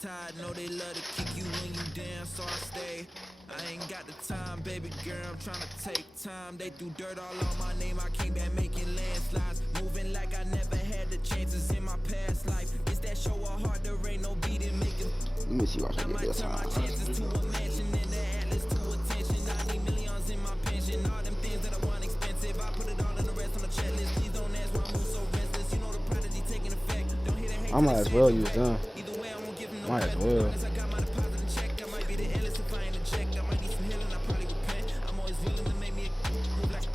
tied, know they love to kick you when you down, so I stay. I ain't got the time, baby girl, I'm tryna take time. They threw dirt all on my name, I came back making landslides. Moving like I never had the chances in my past life. It's that show of heart, there ain't no beating making. Let me see what I can get this Turn my chances to a mansion and the atlas to attention. I need millions in my pension, all them things that I want expensive. I put it all in the rest on the checklist. Please don't ask why I move so restless. You know the prodigy taking effect. Don't hit a hate. I might as well use them. Either way, I won't give them no Might as credit. well. Unless I got my deposit in check, I might be the illest if I ain't a check. I might need some healing, I probably repent. I'm always willing to make me a move like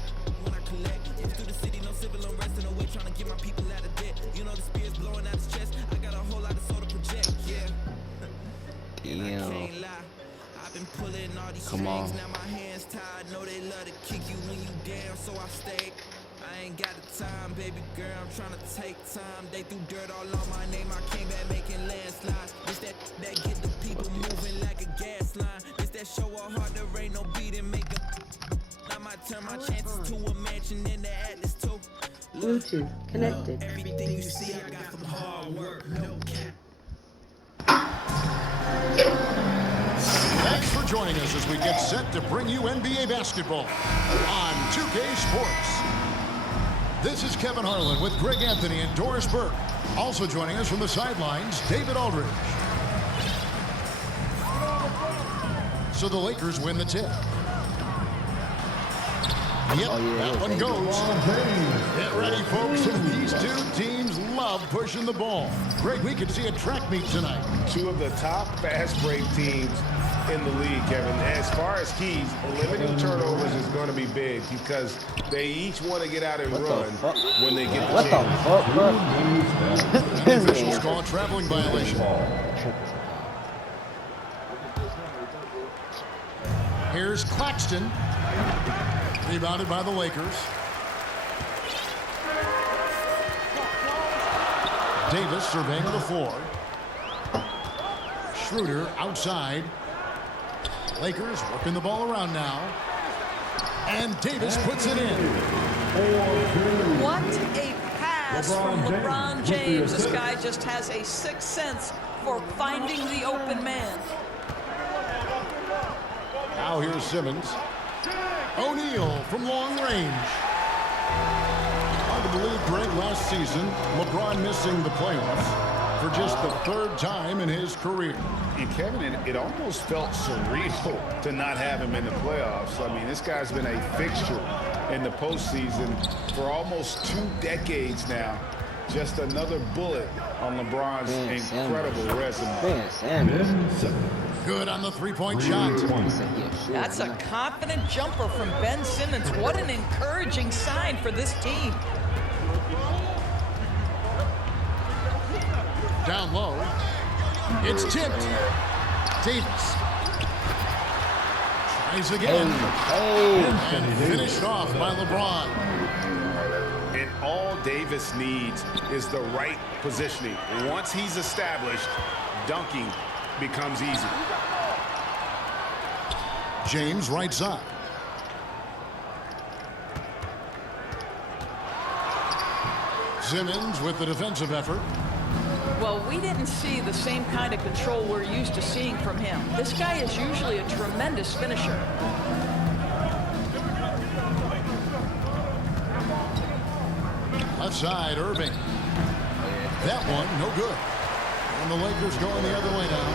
when I collect. If through the city, no civil unrest in the way, trying to get my people out of debt. You know the spear's blowing out his chest. I got a whole lot of soul to project, yeah. And I can't lie. I've been pulling all these Come on. strings, now my hands tied. Know they love to kick you when you down, so I stay. I ain't got the time, baby girl, I'm tryna take time. They threw dirt all on my name, I came back making landslides. It's that get the people moving like a gas line. It's that show of heart, there ain't no beating, make a. I might turn my chances to a mansion in the atlas too. Look, Bluetooth connected. everything you see, I got from hard work, no cap. Thanks for joining us as we get set to bring you NBA basketball on 2K Sports. This is Kevin Harlan with Greg Anthony and Doris Burke. Also joining us from the sidelines, David Aldridge. So the Lakers win the tip. Yep, that one goes. Get ready, folks. These two teams love pushing the ball. Greg, we could see a track meet tonight. Two of the top fast break teams in the league, Kevin. As far as keys, limiting turnovers is going to be big because they each want to get out and run when they get the chance. What the fuck, bro? Officials call a traveling violation. Here's Claxton. Rebounded by the Lakers. Davis surveying the floor. Schroeder outside. Lakers working the ball around now. And Davis puts it in. What a pass from LeBron James. This guy just has a sixth sense for finding the open man. Now here's Simmons. O'Neal from long range. Hard to believe, Greg, last season, LeBron missing the playoffs for just the third time in his career. And Kevin, it almost felt surreal to not have him in the playoffs. I mean, this guy's been a fixture in the postseason for almost 2 decades now. Just another bullet on LeBron's incredible resume. Good on the three-point shot. That's a confident jumper from Ben Simmons. What an encouraging sign for this team. Down low. It's tipped. Davis. Tries again. And finished off by LeBron. And all Davis needs is the right positioning. Once he's established, dunking becomes easy. James right side. Simmons with the defensive effort. Well, we didn't see the same kind of control we're used to seeing from him. This guy is usually a tremendous finisher. Left side, Irving. That one, no good. And the Lakers going the other way now.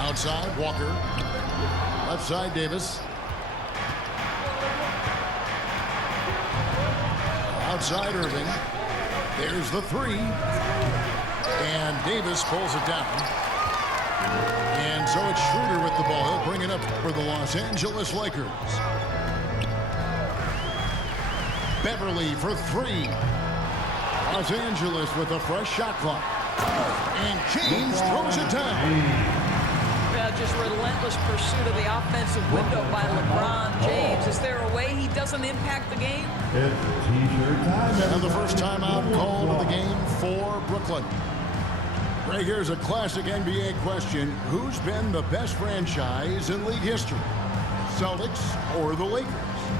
Outside, Walker. Left side, Davis. Outside, Irving. There's the three. And Davis pulls it down. And so it's Schroeder with the ball. He'll bring it up for the Los Angeles Lakers. Beverly for three. Los Angeles with a fresh shot clock. And James throws it down. Yeah, just relentless pursuit of the offensive window by LeBron James. Is there a way he doesn't impact the game? And the first timeout called of the game for Brooklyn. Right, here's a classic NBA question. Who's been the best franchise in league history? Celtics or the Lakers?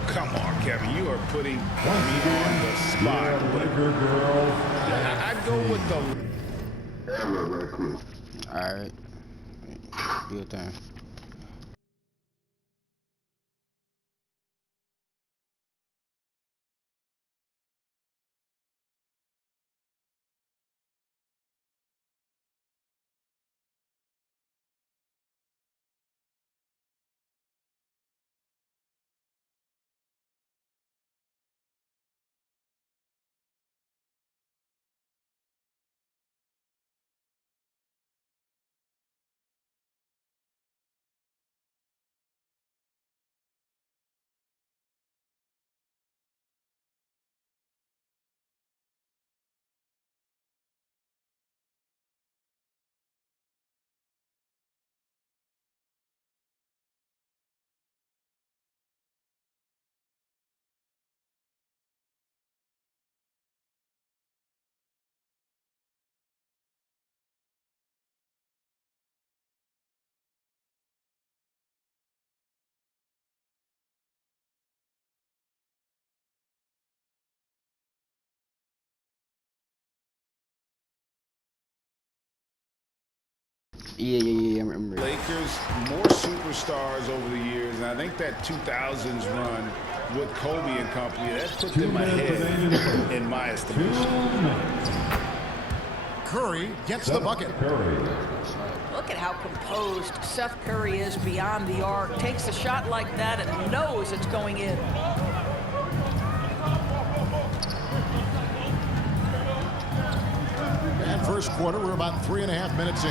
Come on, Kevin. You are putting me on the spot. I the... All right. Do your thing. Yeah, I remember. Lakers, more superstars over the years, and I think that 2000s run with Kobe and company, that put them ahead in my estimation. Curry gets the bucket. Look at how composed Seth Curry is beyond the arc. Takes a shot like that and knows it's going in. And first quarter, we're about 3.5 minutes in.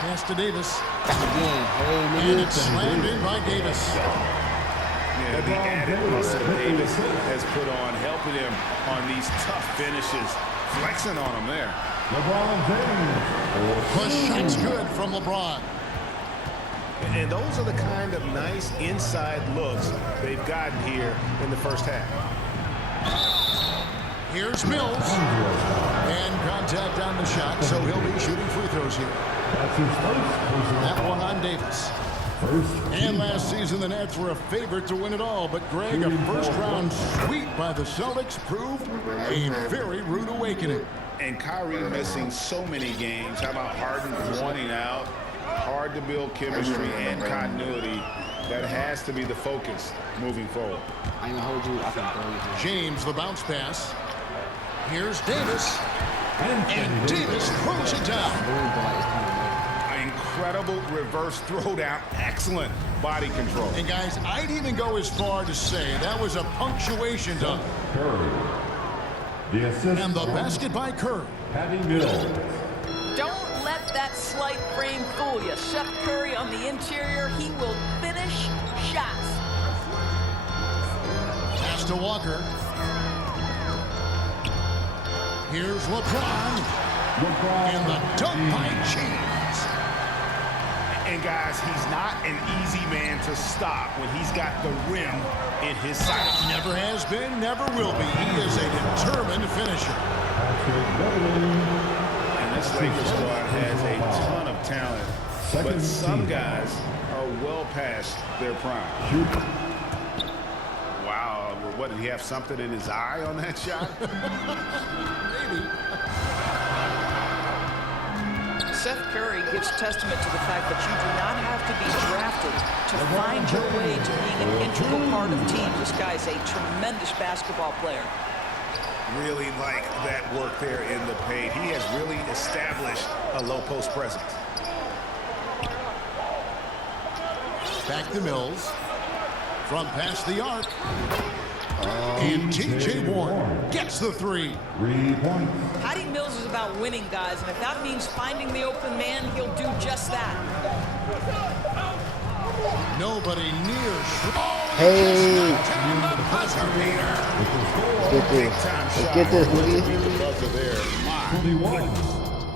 Pass to Davis. And it's slammed in by Davis. Yeah, the added muscle Davis has put on, helping him on these tough finishes, flexing on him there. Push shot's good from LeBron. And those are the kind of nice inside looks they've gotten here in the first half. Here's Mills. And contact on the shot, so he'll be shooting free throws here. That one on Davis. And last season, the Nets were a favorite to win it all. But, Greg, a first-round sweep by the Celtics proved a very rude awakening. And Kyrie missing so many games. How about Harden wanting out? Hard to build chemistry and continuity. That has to be the focus moving forward. I ain't gonna hold you. I can throw you. James, the bounce pass. Here's Davis. And Davis throws it down. Incredible reverse throwdown. Excellent body control. And, guys, I'd even go as far to say that was a punctuation dunk. And the basket by Curry. Don't let that slight frame fool you. Seth Curry on the interior, he will finish shots. Pass to Walker. Here's LeBron. And the dunk by James. And, guys, he's not an easy man to stop when he's got the rim in his sights. Never has been, never will be. He is a determined finisher. And this Lakers squad has a ton of talent, but some guys are well past their prime. Wow, what, did he have something in his eye on that shot? Maybe. Seth Curry gives testament to the fact that you do not have to be drafted to find your way to being an integral part of teams. This guy's a tremendous basketball player. Really like that work there in the paint. He has really established a low post presence. Back to Mills. From past the arc. And T.J. Warren gets the three. 3 points. Patty Mills is about winning, guys, and if that means finding the open man, he'll do just that. Nobody near. Hey. Get this,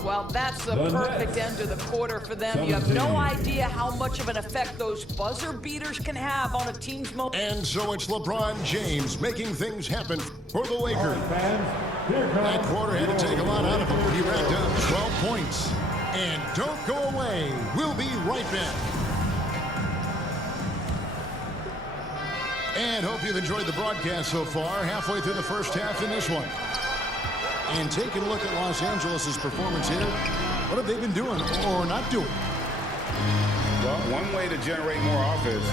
Well, that's the perfect end of the quarter for them. You have no idea how much of an effect those buzzer beaters can have on a team's momentum. And so it's LeBron James making things happen for the Lakers. That quarter had to take a lot out of him, but he racked up 12 points. And don't go away. We'll be right back. And hope you've enjoyed the broadcast so far. Halfway through the first half in this one. And taking a look at Los Angeles' performance here, what have they been doing or not doing? Well, one way to generate more offense,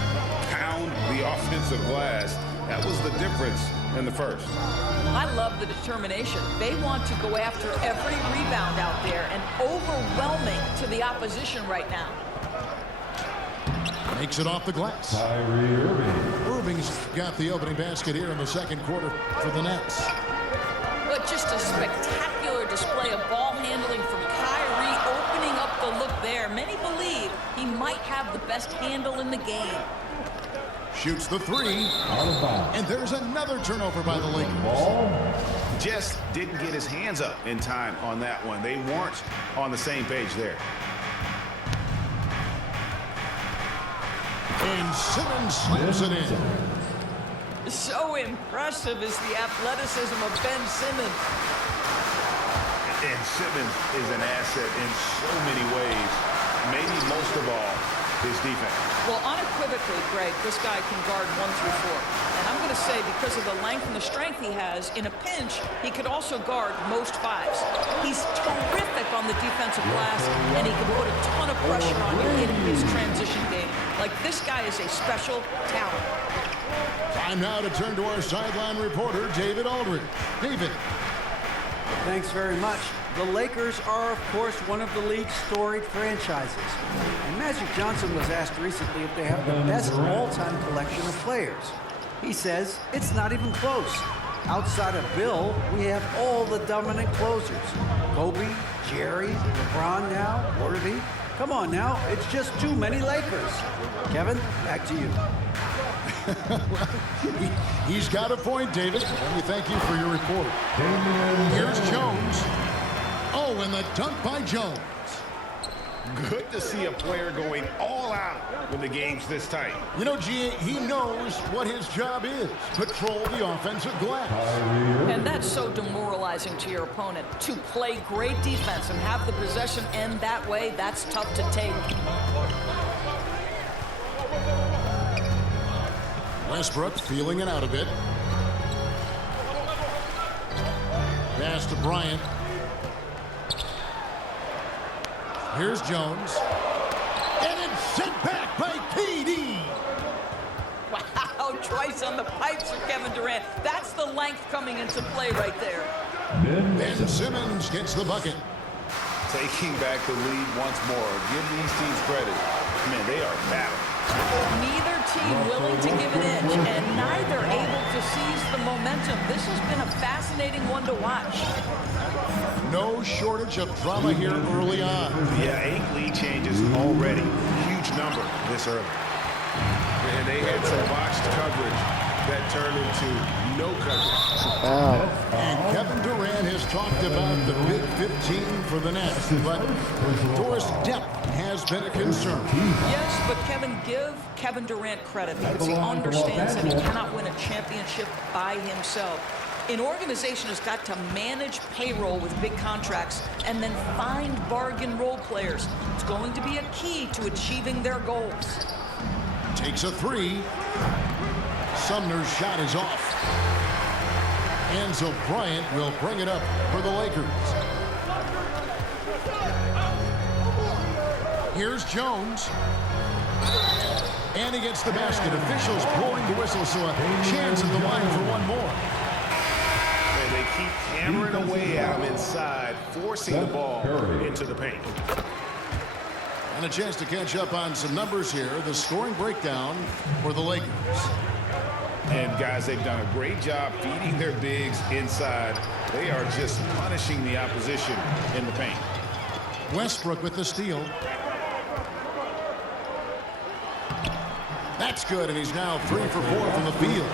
pound the offensive glass. That was the difference in the first. I love the determination. They want to go after every rebound out there and overwhelming to the opposition right now. Makes it off the glass. Kyrie Irving. Irving's got the opening basket here in the second quarter for the Nets. But just a spectacular display of ball handling from Kyrie, opening up the look there. Many believe he might have the best handle in the game. Shoots the three. And there's another turnover by the Lakers. Just didn't get his hands up in time on that one. They weren't on the same page there. And Simmons slams it in. So impressive is the athleticism of Ben Simmons. And Simmons is an asset in so many ways. Maybe most of all, his defense. Well, unequivocally, Greg, this guy can guard 1 through 4. And I'm going to say because of the length and the strength he has, in a pinch, he could also guard most 5s. He's terrific on the defensive glass, and he can put a ton of pressure on you in his transition game. Like, this guy is a special talent. Time now to turn to our sideline reporter, David Aldridge. David. Thanks very much. The Lakers are, of course, one of the league's storied franchises. And Magic Johnson was asked recently if they have the best all-time collection of players. He says it's not even close. Outside of Bill, we have all the dominant closers. Kobe, Jerry, LeBron now, Worthy. Come on now, it's just too many Lakers. Kevin, back to you. He's got a point, David. And we thank you for your report. Here's Jones. Oh, and the dunk by Jones. Good to see a player going all out when the game's this tight. You know, G.A., he knows what his job is. Patrol the offensive glass. And that's so demoralizing to your opponent. To play great defense and have the possession end that way, that's tough to take. Westbrook feeling it out a bit. Pass to Bryant. Here's Jones. And it's sent back by KD. Wow, twice on the pipes for Kevin Durant. That's the length coming into play right there. Ben Simmons gets the bucket. Taking back the lead once more. Give these teams credit. Man, they are battling. Neither team willing to give an inch, and neither able to seize the momentum. This has been a fascinating one to watch. No shortage of drama here early on. Yeah, 8 lead changes already. Huge number this early. And they had some botched coverage that turned into no coverage. And Kevin Durant has talked about the Big 15 for the Nets, but Doris' depth has been a concern. Yes, but give Kevin Durant credit because he understands that he cannot win a championship by himself. An organization has got to manage payroll with big contracts and then find bargain role players. It's going to be a key to achieving their goals. Takes a three. Sumner's shot is off. Enzo Bryant will bring it up for the Lakers. Here's Jones. And he gets the basket. Officials blowing the whistle, so a chance at the line for one more. And they keep hammering away at him inside, forcing the ball into the paint. And a chance to catch up on some numbers here. The scoring breakdown for the Lakers. And guys, they've done a great job feeding their bigs inside. They are just punishing the opposition in the paint. Westbrook with the steal. That's good, and he's now 3 for 4 from the field.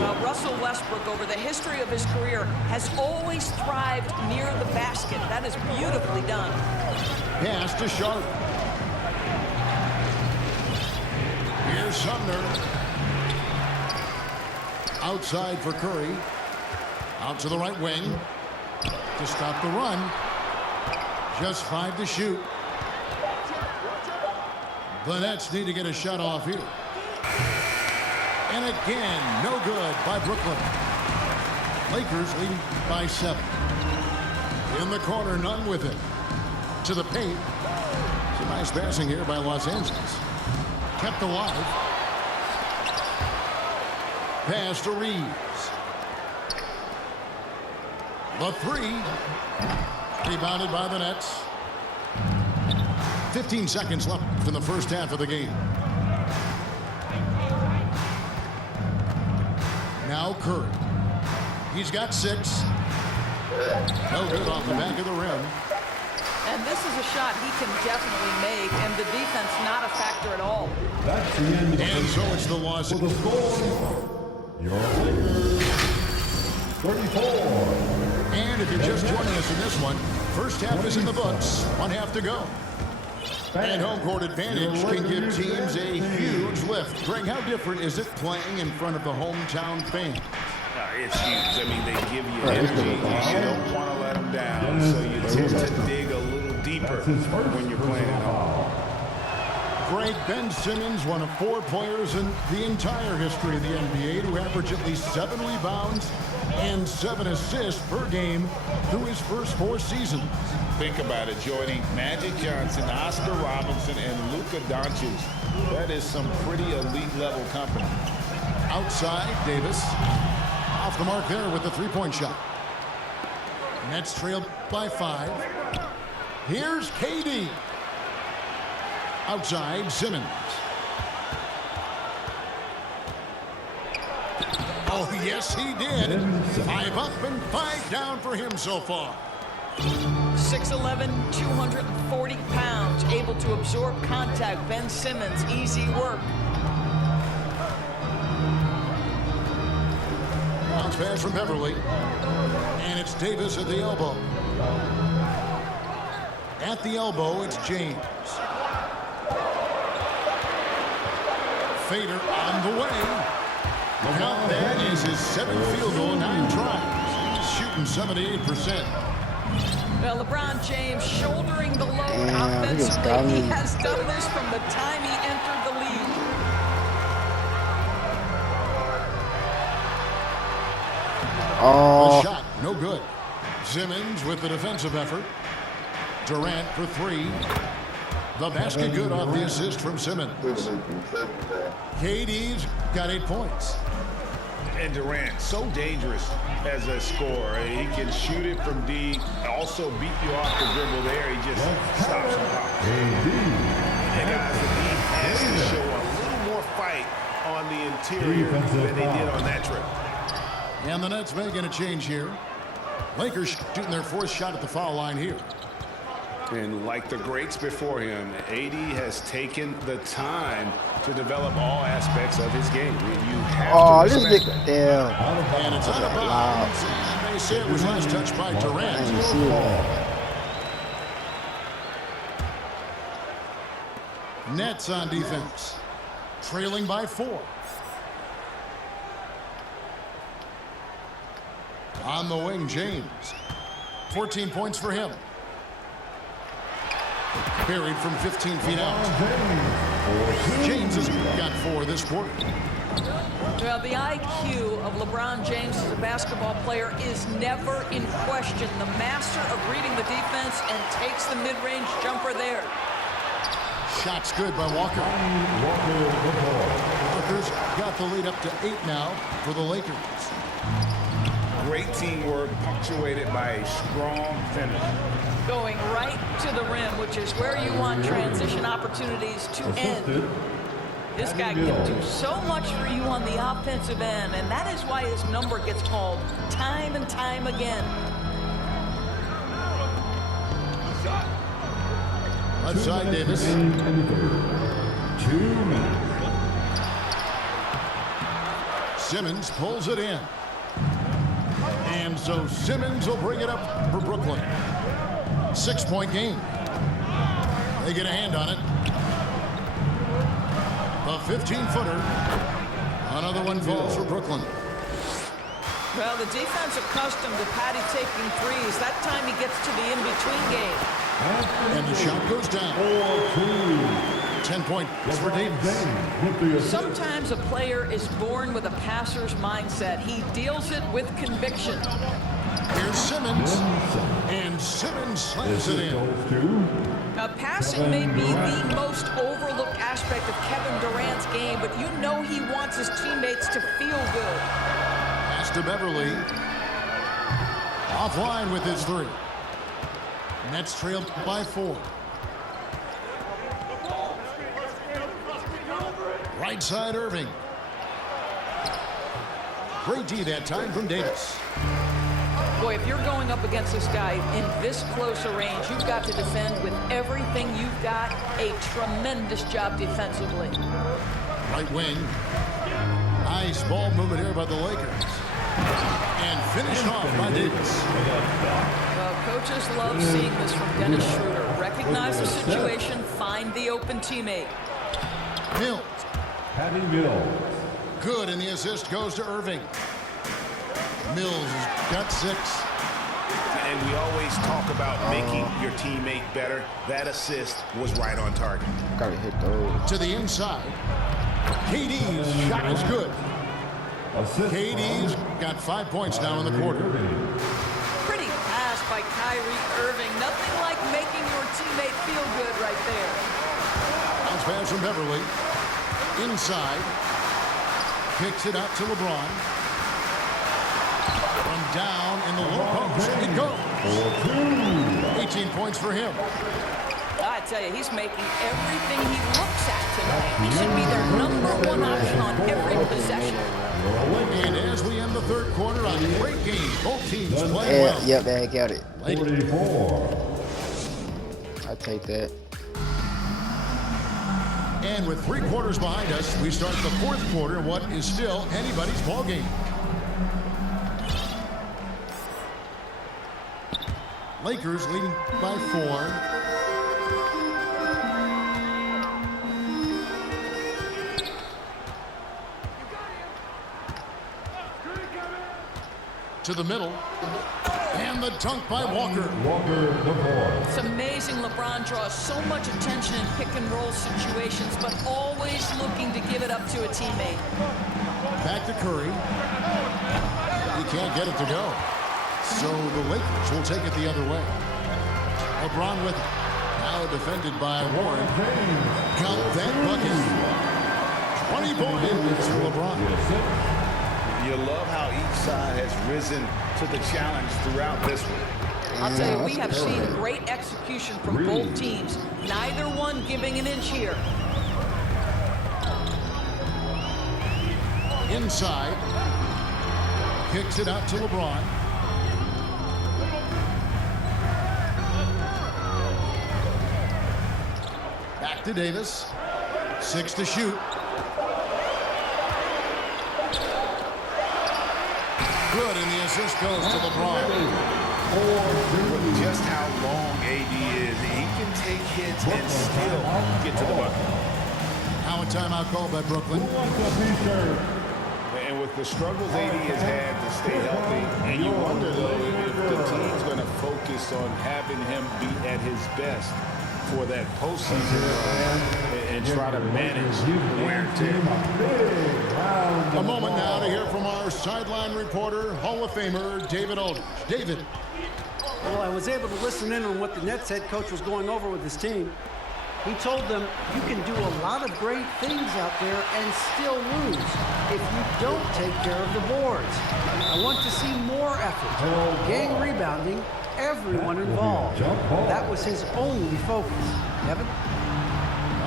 Well, Russell Westbrook, over the history of his career, has always thrived near the basket. That is beautifully done. Pass to Sharp. Here's Sumner. Outside for Curry. Out to the right wing. To stop the run. Just 5 to shoot. The Nets need to get a shot off here. And again, no good by Brooklyn. Lakers leading by 7. In the corner, none with it. To the paint. It's a nice passing here by Los Angeles. Kept alive. Pass to Reeves. The 3. Rebounded by the Nets. 15 seconds left in the first half of the game. Now Curry. He's got 6. No good off the back of the rim. And this is a shot he can definitely make, and the defense not a factor at all. That's the end of And so it's the loss. the score. Your Lakers 34. And if you're just joining us in this one, first half is in the books. 1 half to go. And home court advantage can give teams a huge lift. Greg, how different is it playing in front of the hometown fans? It's huge. I mean, they give you energy. You don't want to let them down, so you tend to dig a little deeper when you're playing at home. Greg, Ben Simmons, one of 4 players in the entire history of the NBA to average at least 7 rebounds and 7 assists per game through his first 4 seasons. Think about it, joining Magic Johnson, Oscar Robertson, and Luka Doncic. That is some pretty elite level company. Outside, Davis. Off the mark there with the 3-point shot. Nets trailed by 5. Here's KD. Outside, Simmons. Oh, yes, he did. 5 up and 5 down for him so far. 6'11", 240 pounds, able to absorb contact. Ben Simmons, easy work. Bounce pass from Beverly. And it's Davis at the elbow. At the elbow, it's James. Fader on the way. Count that is his 7th field goal, 9 tries. He's shooting 78%. Well, LeBron James shouldering the load Damn, offensively. he He is has done this from the time he entered the league. The Oh, shot, no good. Simmons with the defensive effort. Durant for 3. The basket good off the assist from Simmons. KD's got 8 points. And Durant, so dangerous as a scorer. He can shoot it from deep, also beat you off the dribble there. He just stops and pops. And guys, the team has to show a little more fight on the interior than they did on that trip. And the Nets making a change here. Lakers shooting their 4th shot at the foul line here. And like the greats before him, AD has taken the time to develop all aspects of his game. You have to this respect nigga, that. damn. And it's out of bounds. And they say it was last touched by I didn't Durant. see that. Nets on defense. Trailing by 4. On the wing, James. 14 points for him. Buried from 15 feet out. James has got 4 this quarter. Well, the IQ of LeBron James as a basketball player is never in question. The master of reading the defense and takes the mid-range jumper there. Shots good by Walker. Walker's got the lead up to 8 now for the Lakers. Great teamwork punctuated by a strong finish. Going right to the rim, which is where you want transition opportunities to end. This guy can do so much for you on the offensive end, and that is why his number gets called time and time again. Left side, Davis. 2 minutes. Simmons pulls it in. And so Simmons will bring it up for Brooklyn. 6-point game. They get a hand on it. The 15-footer. Another one falls for Brooklyn. Well, the defense accustomed to Patty taking threes. That time he gets to the in-between game. And the shot goes down. 10 points for Davis. Sometimes a player is born with a passer's mindset. He deals it with conviction. Here's Simmons, and Simmons slams it in. Now, passing may be the most overlooked aspect of Kevin Durant's game, but you know he wants his teammates to feel good. Pass to Beverly. Offline with his three. Nets trailed by 4. Right side, Irving. Great D that time from Davis. Boy, if you're going up against this guy in this close a range, you've got to defend with everything you've got. A tremendous job defensively. Right wing. Nice ball movement here by the Lakers. And finished off by Davis. Well, coaches love seeing this from Dennis Schroeder. Recognize the situation, find the open teammate. Mills. Patty Mills. Good, and the assist goes to Irving. Mills has got 6. And we always talk about making your teammate better. That assist was right on target. Gotta hit those. To the inside. KD's shot is good. KD's got 5 points now in the quarter. Pretty pass by Kyrie Irving. Nothing like making your teammate feel good right there. Bounce pass from Beverly. Inside. Kicks it out to LeBron. From down in the low post. It goes. 18 points for him. I tell you, he's making everything he looks at tonight. He should be their #1 option on every possession. And as we end the third quarter on a great game, both teams playing well. Yep, I got it. 44. I'll take that. And with 3 quarters behind us, we start the fourth quarter, what is still anybody's ball game. Lakers leading by 4. To the middle. And the dunk by Walker. Walker, the 4. It's amazing LeBron draws so much attention in pick-and-roll situations, but always looking to give it up to a teammate. Back to Curry. He can't get it to go. So the Lakers will take it the other way. LeBron with it. Now defended by Warren. Count that bucket. 20 points for LeBron. You love how each side has risen to the challenge throughout this one. I'll tell you, we have seen great execution from both teams. Neither one giving an inch here. Inside. Kicks it out to LeBron. Back to Davis. 6 to shoot. Good, and the assist goes to LeBron. Just how long AD is. He can take hits and still get to the bucket. Now a timeout called by Brooklyn. And with the struggles AD has had to stay healthy, and you wonder, though, if the team's going to focus on having him be at his best for that postseason run and try to manage wear and tear. A moment now to hear from our sideline reporter, Hall of Famer David Aldridge. David. Well, I was able to listen in on what the Nets head coach was going over with his team. He told them, you can do a lot of great things out there and still lose if you don't take care of the boards. I want to see more effort, gang rebounding, everyone involved. That was his only focus. Kevin?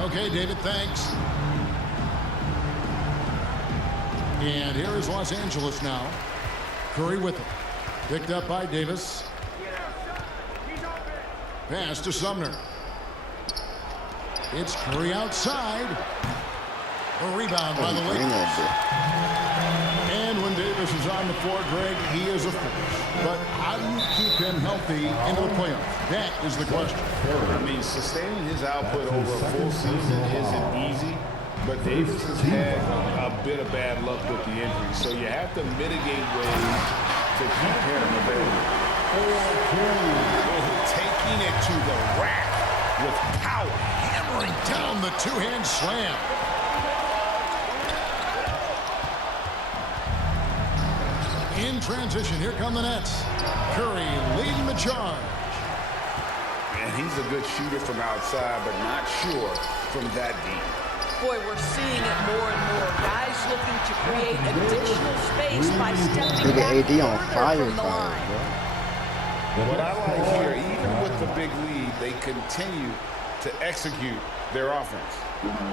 Okay, David, thanks. And here is Los Angeles now. Curry with it. Picked up by Davis. Pass to Sumner. It's Curry outside. A rebound by the Lakers. And when Davis is on the floor, Greg, he is a force. But how do you keep him healthy into the playoffs? That is the question. I mean, sustaining his output over a full season isn't easy, but Davis has had a bit of bad luck with the injury. So you have to mitigate ways to keep him available. Taking it to the rack with power. Hammering down the two-hand slam. In transition, here come the Nets. Curry leading the charge. And he's a good shooter from outside, but not sure from that deep. Boy, we're seeing it more and more. Guys looking to create additional space by stepping Look back at AD on further fire, from the line. What I like here, even with the big lead, they continue to execute their offense.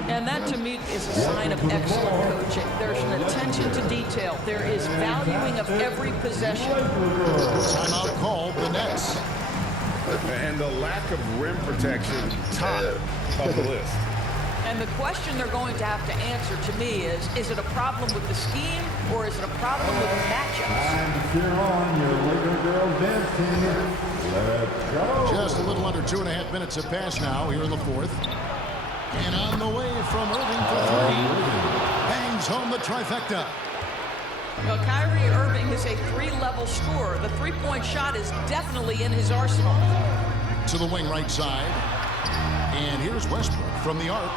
And that, to me, is a sign of excellent coaching. There's an attention to detail. There is valuing of every possession. Timeout called the Nets. And the lack of rim protection, top of the list. And the question they're going to have to answer to me is it a problem with the scheme or is it a problem with matchups? Time to cheer on your Laker girls dance team. Let's go. Just a little under 2.5 minutes have passed now here in the fourth. And on the way from Irving for three. Bangs home the trifecta. Well, Kyrie Irving is a three-level scorer. The three-point shot is definitely in his arsenal. To the wing right side. And here's Westbrook from the arc.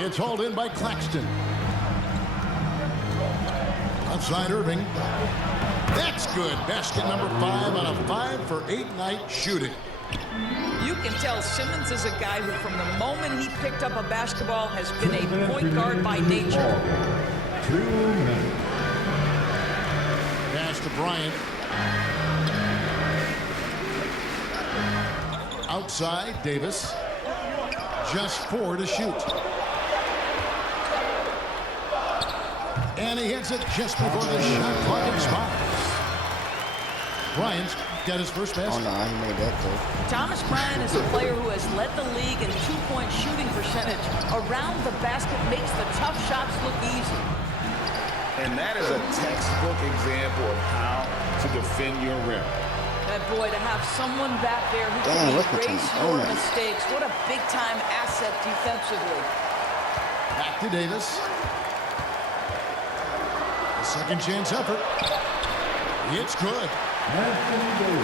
It's hauled in by Claxton. Outside Irving. That's good. Basket number 5 on a 5-for-8 night shooting. You can tell Simmons is a guy who, from the moment he picked up a basketball, has been a point guard by nature. 2 minutes. Pass to Bryant. Outside, Davis. Just 4 to shoot. And he hits it just before the shot clock expires. Bryant's got his first basket. Oh, no, he made that though. Thomas Bryant is a player who has led the league in two-point shooting percentage. Around the basket makes the tough shots look easy. And that is a textbook example of how to defend your rim. And boy, to have someone back there who Damn, can look at erase him. your Oh, man. mistakes. What a big-time asset defensively. Back to Davis. A second chance effort. It's good.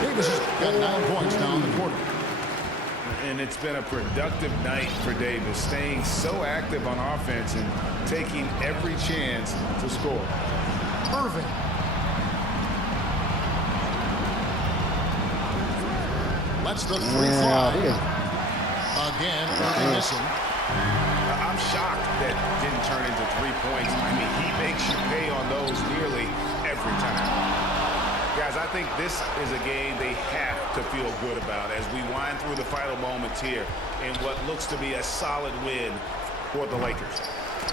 Davis has got 9 points now in the quarter. And it's been a productive night for Davis, staying so active on offense and taking every chance to score. Irving. Lets the free fly. Again, Irving missing. I'm shocked that didn't turn into 3 points. I mean, he makes you pay on those nearly every time. Guys, I think this is a game they have to feel good about as we wind through the final moments here in what looks to be a solid win for the Lakers.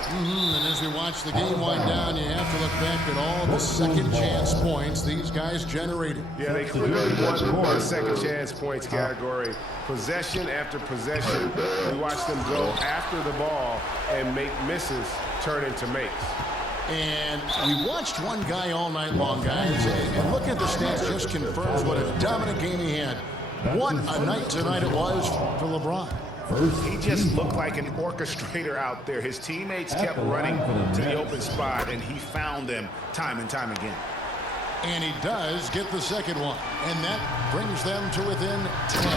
And as we watch the game wind down, you have to look back at all the second chance points these guys generated. Yeah, they clearly won the second chance points category. Possession after possession, we watched them go after the ball and make misses turn into makes. And we watched one guy all night long, guys, and looking at the stats just confirms what a dominant game he had. What a night tonight it was for LeBron. He just looked like an orchestrator out there. His teammates kept running to the open spot, and he found them time and time again. And he does get the second one, and that brings them to within 10.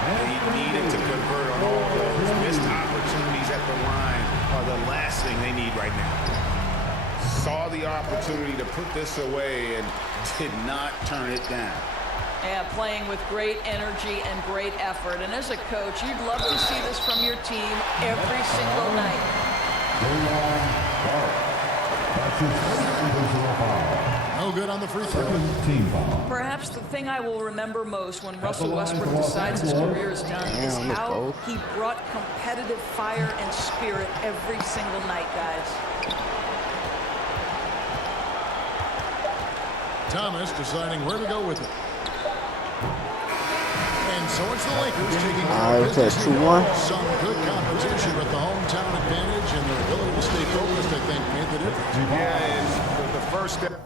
He needed to convert on all those. Missed opportunities at the line are the last thing they need right now. Saw the opportunity to put this away and did not turn it down. Yeah, playing with great energy and great effort. And as a coach, you'd love to see this from your team every single night. No good on the free throw. Perhaps the thing I will remember most when Russell Westbrook decides his career is done is how he brought competitive fire and spirit every single night, guys. Thomas deciding where to go with it. And so it's the Lakers taking care of business. Some good competition with the hometown advantage and their ability to stay focused, I think, made the difference. Yeah, and the first step.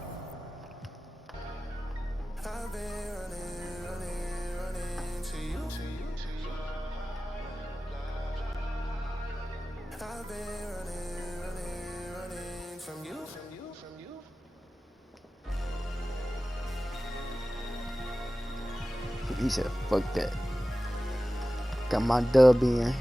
He said, fuck that. Got my dub in.